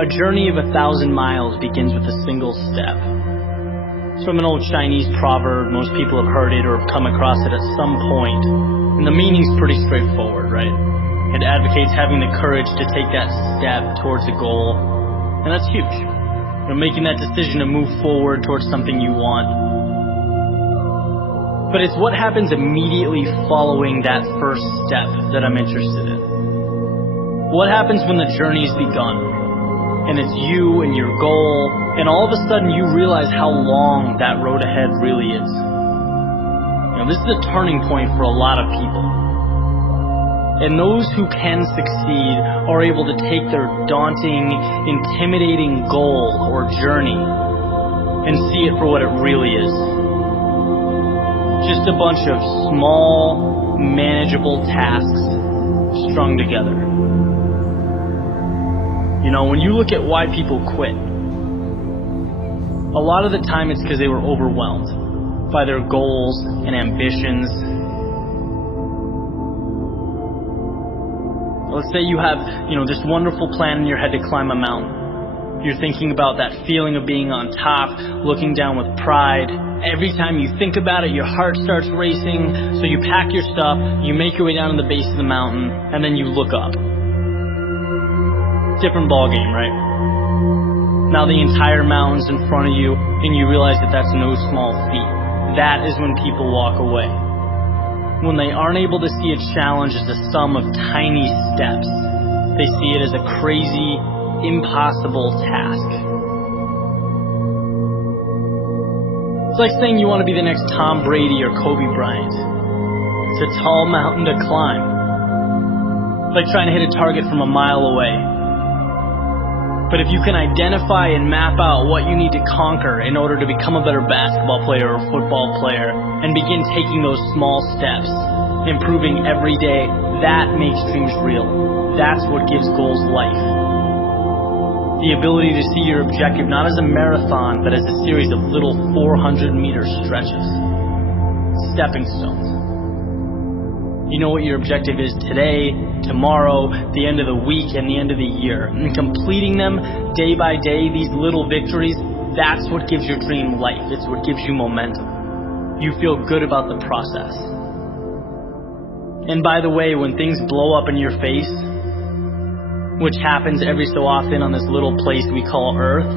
A journey of 1,000 miles begins with a single step. It's from an old Chinese proverb. Most people have heard it or have come across it at some point. And the meaning's pretty straightforward, right? It advocates having the courage to take that step towards a goal. And that's huge. Making that decision to move forward towards something you want. But it's what happens immediately following that first step that I'm interested in. What happens when the journey's begun? And it's you and your goal, and all of a sudden you realize how long that road ahead really is. This is a turning point for a lot of people. And those who can succeed are able to take their daunting, intimidating goal or journey and see it for what it really is. Just a bunch of small, manageable tasks strung together. When you look at why people quit, a lot of the time it's because they were overwhelmed by their goals and ambitions. Let's say you have, this wonderful plan in your head to climb a mountain. You're thinking about that feeling of being on top, looking down with pride. Every time you think about it, your heart starts racing. So you pack your stuff, you make your way down to the base of the mountain, and then you look up. Different ball game, right? Now the entire mountain's in front of you, and you realize that that's no small feat. That is when people walk away. When they aren't able to see a challenge as a sum of tiny steps, they see it as a crazy, impossible task. It's like saying you want to be the next Tom Brady or Kobe Bryant. It's a tall mountain to climb. It's like trying to hit a target from a mile away. But if you can identify and map out what you need to conquer in order to become a better basketball player or football player and begin taking those small steps, improving every day, that makes dreams real. That's what gives goals life. The ability to see your objective not as a marathon, but as a series of little 400-meter stretches. Stepping stones. You know what your objective is today, tomorrow, the end of the week, and the end of the year. And completing them day by day, these little victories, that's what gives your dream life. It's what gives you momentum. You feel good about the process. And by the way, when things blow up in your face, which happens every so often on this little place we call Earth,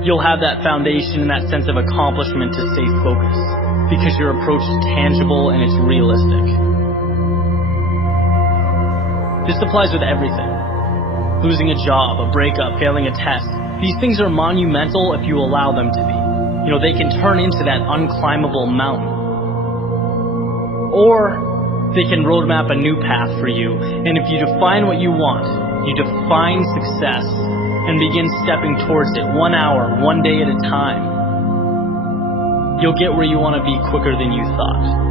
you'll have that foundation and that sense of accomplishment to stay focused, because your approach is tangible and it's realistic. This applies with everything. Losing a job, a breakup, failing a test. These things are monumental if you allow them to be. They can turn into that unclimbable mountain. Or they can roadmap a new path for you. And if you define what you want, you define success and begin stepping towards it 1 hour, 1 day at a time, you'll get where you want to be quicker than you thought.